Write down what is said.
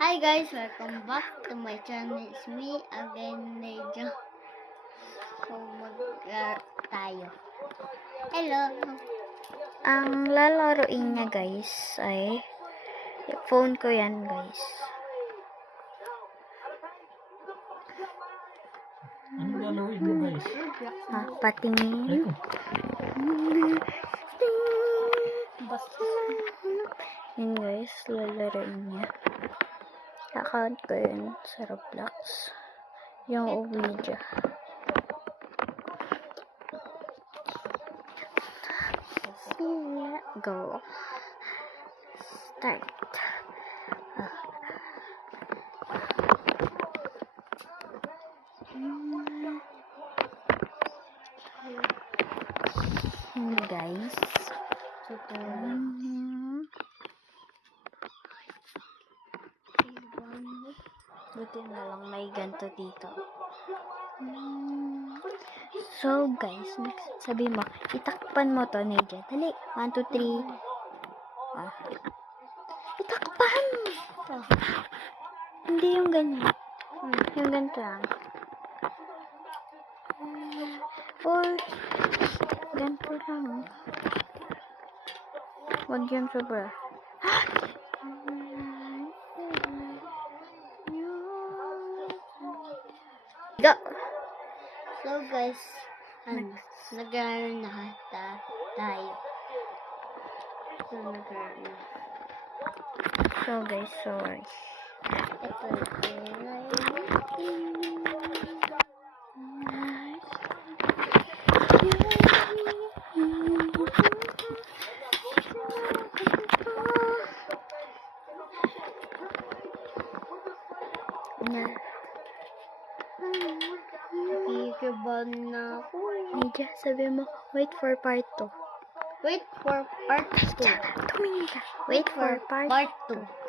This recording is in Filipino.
Hi guys, welcome back to my channel. It's me again, Nejo. So tayo. Hello. Ang lalaroin niya guys ay phone ko yan guys. Ano lalaroin mo guys? Patingin. Yan guys, lalaroin niya. Account ko yun sa Roblox. Yung Ouija. Go. Start. Guys. Buti na lang may ganito dito. So guys, sabi mo, itakpan mo to, Neja. Dali, 1, 2, 3. Itakpan! Hindi yung ganyan. Yung ganito lang. Or, ganito lang. Huwag yan sobra. Go! So guys, nag-aaral na tayo. So nag-aaral na. So guys, sorry. Ito na Ikibal na ako. Neja, sabi mo, wait for part 2. Wait for part 2. Tumingin ka. Wait for part 2.